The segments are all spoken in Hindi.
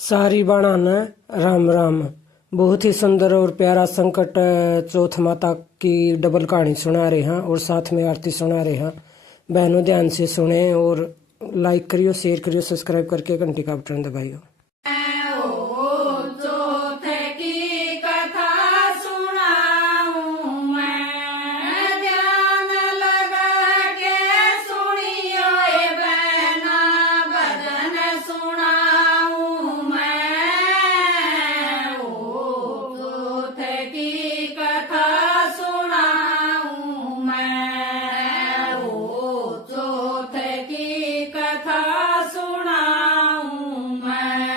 सारी बाणाना राम राम। बहुत ही सुंदर और प्यारा संकट चौथ माता की डबल कहानी सुना रहे हैं और साथ में आरती सुना रहे हैं। बहनों ध्यान से सुने और लाइक करियो, शेयर करियो, सब्सक्राइब करके घंटी का बटन दबाइयो। कथा सुनाऊं मैं।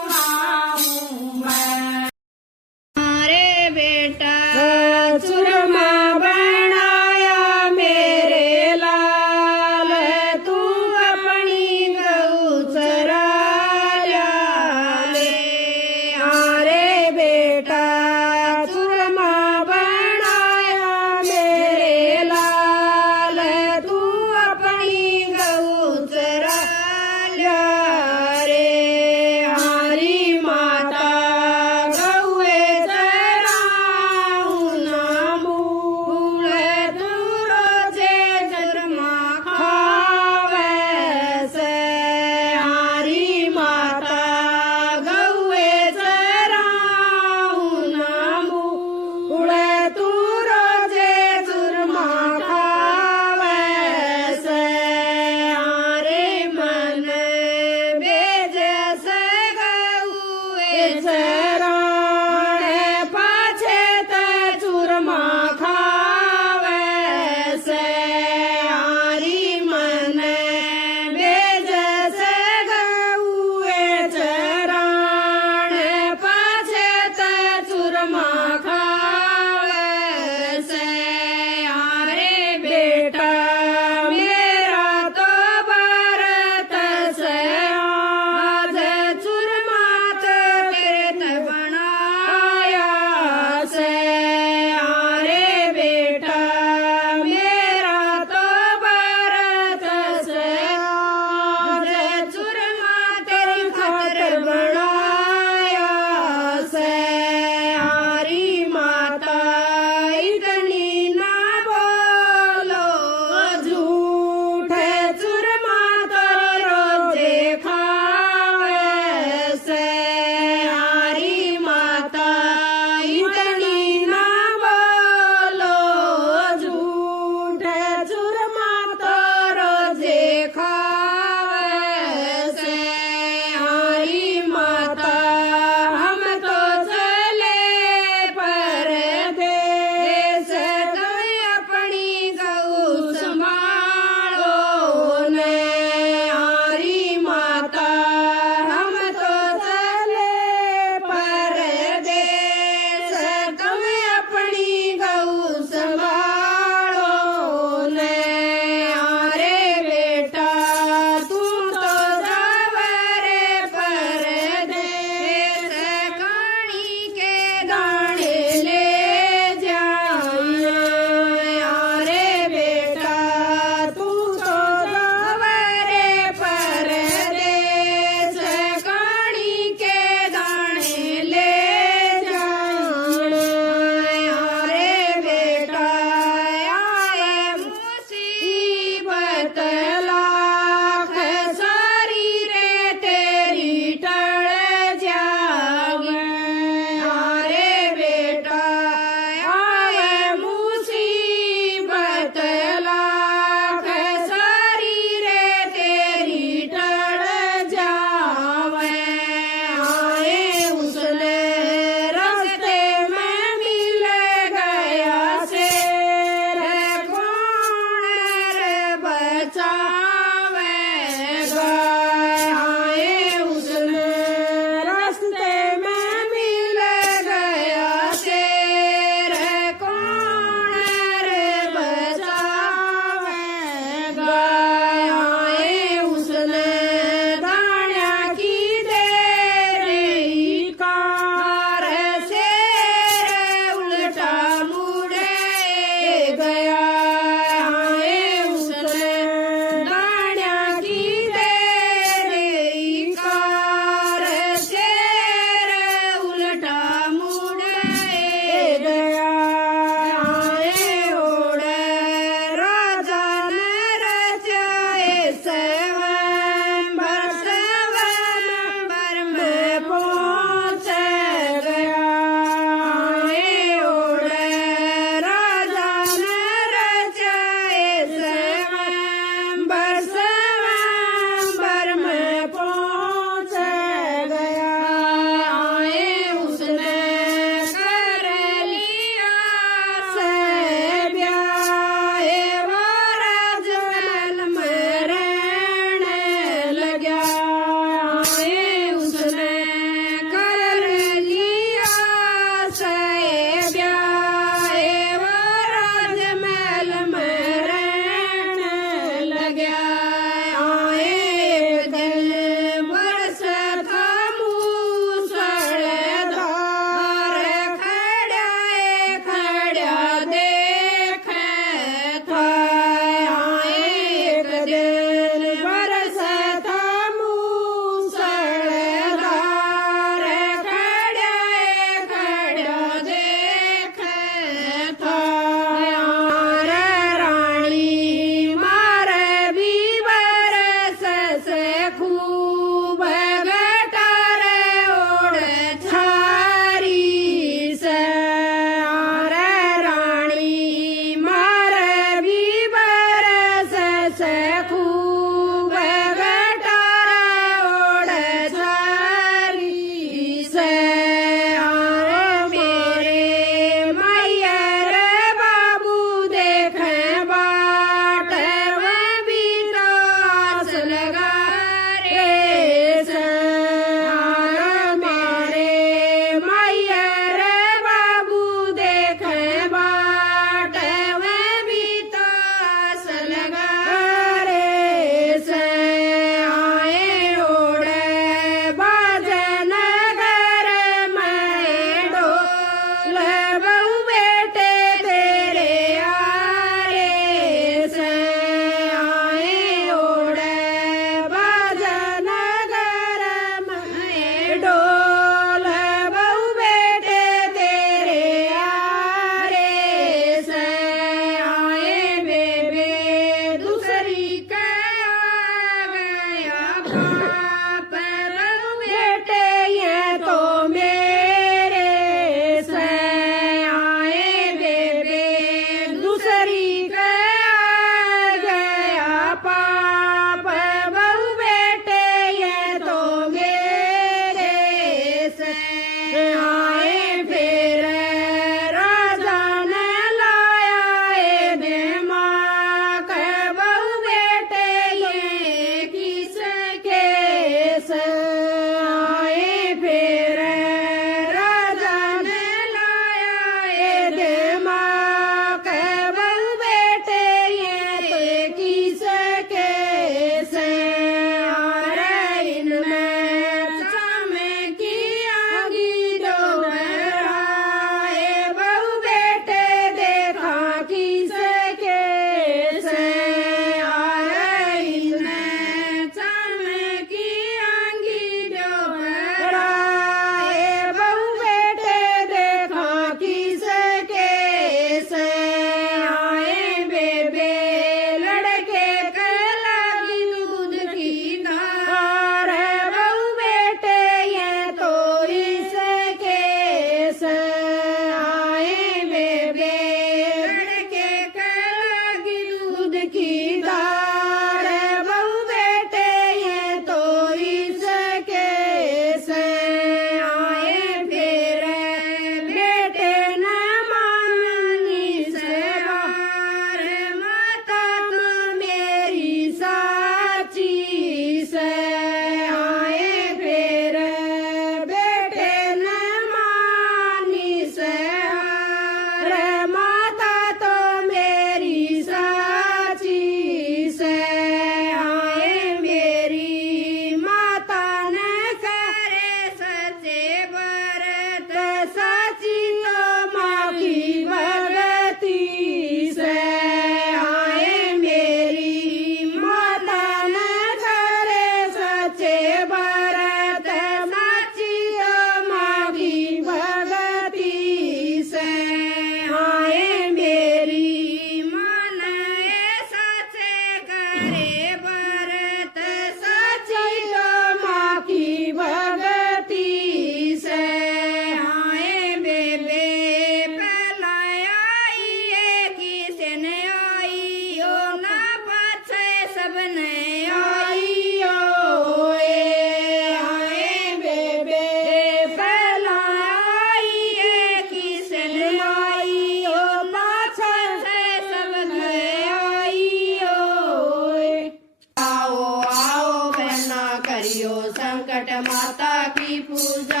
संकट माता की पूजा।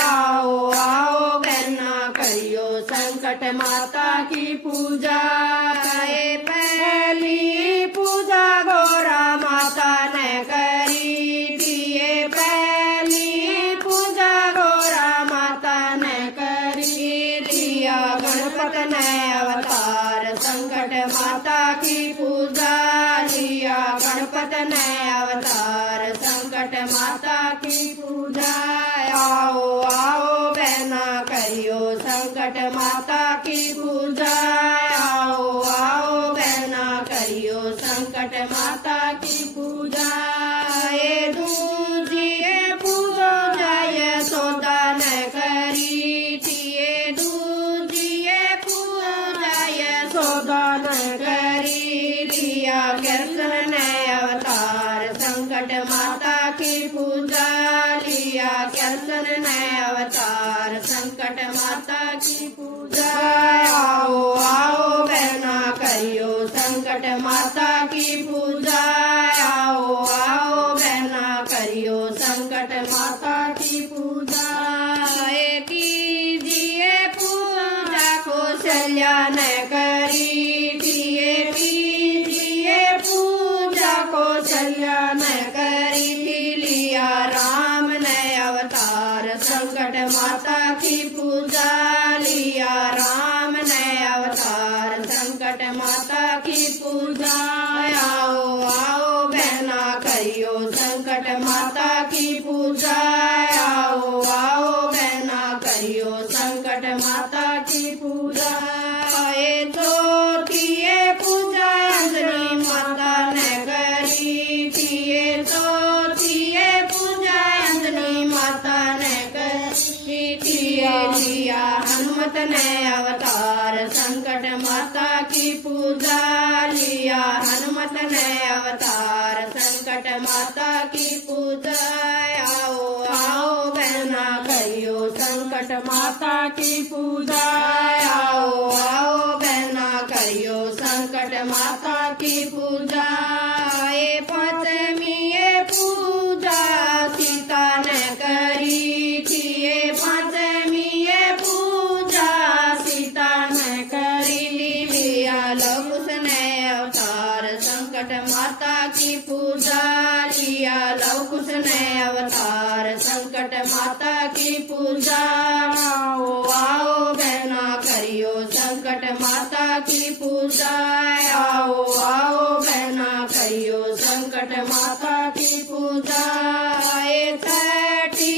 आओ आओ बहना करियो संकट माता की पूजा। ये पहली पूजा गौरा माता ने करी थी, ये पहली पूजा गौरा माता ने करी। लिया गणपत ने अवतार संकट माता की पूजा। लिया गणपत ने अवतार संकट माता की पूजा। आओ आओ बहना करियो संकट माता की पूजा। आओ आओ बहना करियो संकट माता की पूजा। ये दूजिए पूजा यशोदा ने करी थी, ये दूजिए पूजा यशोदा ने करी। लिया कृष्ण ने अवतार संकट माता की पूजा। लिया कृष्ण ने अवतार संकट माता की पूजा। आओ आओ बहना करियो संकट माता की पूजा। आओ आओ बहना करियो संकट माता की पूजा। ये कीजिए पूजा कौशल्या ने करी थी, ये कीजिए पूजा कौशल्या ने करी थी। लिया राम ने अवतार संकट माता की पूजा। लिया राम ने अवतार संकट माता की पूजा। आओ आओ बहना करियो संकट माता की पूजा। आओ आओ बहना करियो संकट माता की पूजा। ये चौथी पूजा अंजनी माता ने करी थी, ये चौथी पूजा अंजनी माता ने करी थी। लिया हनुमत ने अवतार संकट माता की पूजा। लिया हनुमत ने अवतार संकट माता की पूजा। आओ आओ बहना करियो संकट माता की पूजा। आओ आओ बहना करियो संकट माता की पूजा। ये पांचवी पूजा सीता ने करी थी, ये पांचवी पूजा सीता ने करी। लिया लव ने अवतार संकट माता की पूजा। लिया लव ने अवतार संकट माता की पूजा। आओ आओ बहना करियो संकट माता की पूजा। आओ आओ बहना करियो संकट माता की पूजा। ये छठी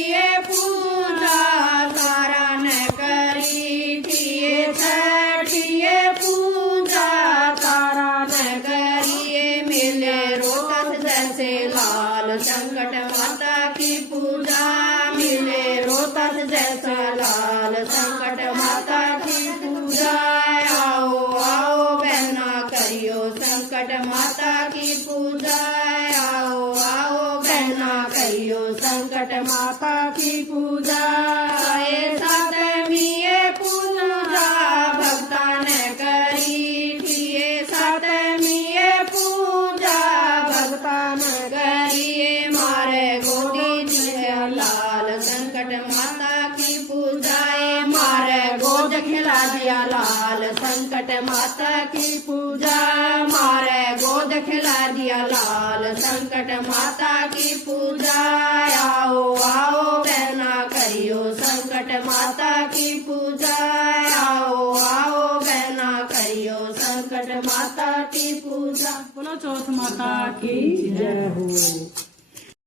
पूजा तारा ने करी थी, ये छठी पूजा तारा ने करी। ये मिले रोहतस जैसे लाल संकट माता की पूजा। मिले रोहतस जैसा लाल संकट माता की पूजा। आओ आओ बहना करियो संकट माता की पूजा। आओ आओ बहना करियो संकट माता की पूजा। ये सातवीं पूजा भक्ता ने करी थी, ये सातवीं पूजा भक्ता ने करी। ये मारे गोदी दिया लाल संकट माता की पूजा। ये मारे गोद खिला दिया लाल संकट माता की पूजा। मारे गोद खिला दिया लाल संकट माता की पूजा। आओ आओ बहना करियो संकट माता की पूजा। आओ आओ बहना करियो संकट माता की पूजा। बोलो चौथ माता की जय हो।